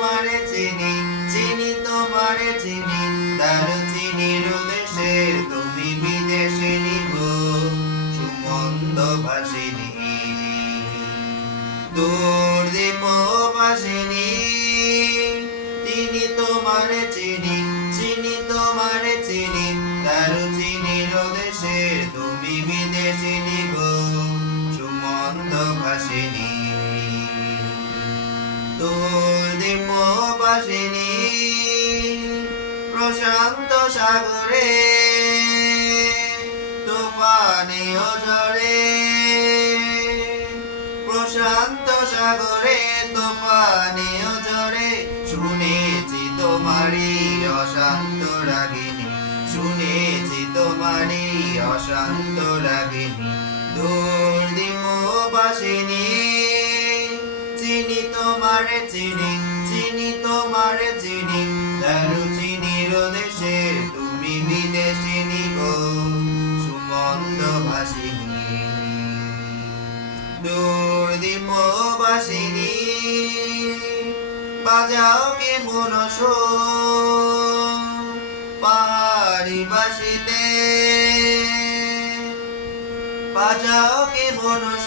তোমারে চিনি, চিনি তোমারে চিনি, দারুচিনির দেশের তুমি বিদেশিনী গো, সুমন্দ ভাসিনী দূর দীপবাসিনী। চিনি তোমারে চিনি, চিনি তোমারে চিনি, দারুচিনির দেশের তুমি বিদেশিনী গো, সুমন্দ ভাসিনী দূর দীপবাসিনী। প্রশান্ত সাগরে তুফানে ঝড়ে, প্রশান্ত সাগরে তুফানে ঝড়ে, শুনেছি তোমারি অশান্ত রাগিনী, শুনেছি তোমারি অশান্ত রাগিনী দূর দীপবাসিনী। চিনি তোমারে চিনি, চিনি তোমারে চিনি, দারুচিনির দেশে তুমি বিদেশিনী গো, সুমন্দ ভাসিনী দূর দীপবাসিনী। বাজাও কে মনস পাহাড়ি বাসিতে, বাজাও কে মনস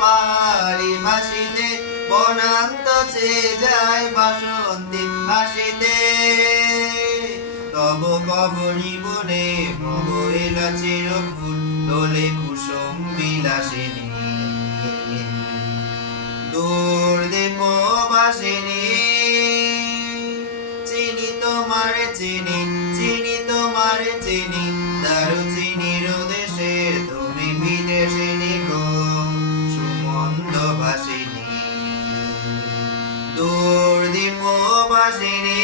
পাহাড়ি বাসিতে, বনান্ত চেয়ে যায় বাসন্তী হাসিতে। তব কবরী বনে মবইলা চিরফুল, দোলে কুসুম বিলাসিনী দূর দীপবাসিনী। চিনি তোমারে চিনি, চিনি তোমারে চিনি, দারুচিনির দেশের তুমি বিদেশিনী গো, সুমন্দ ভাসিনী দূর দীপবাসিনী।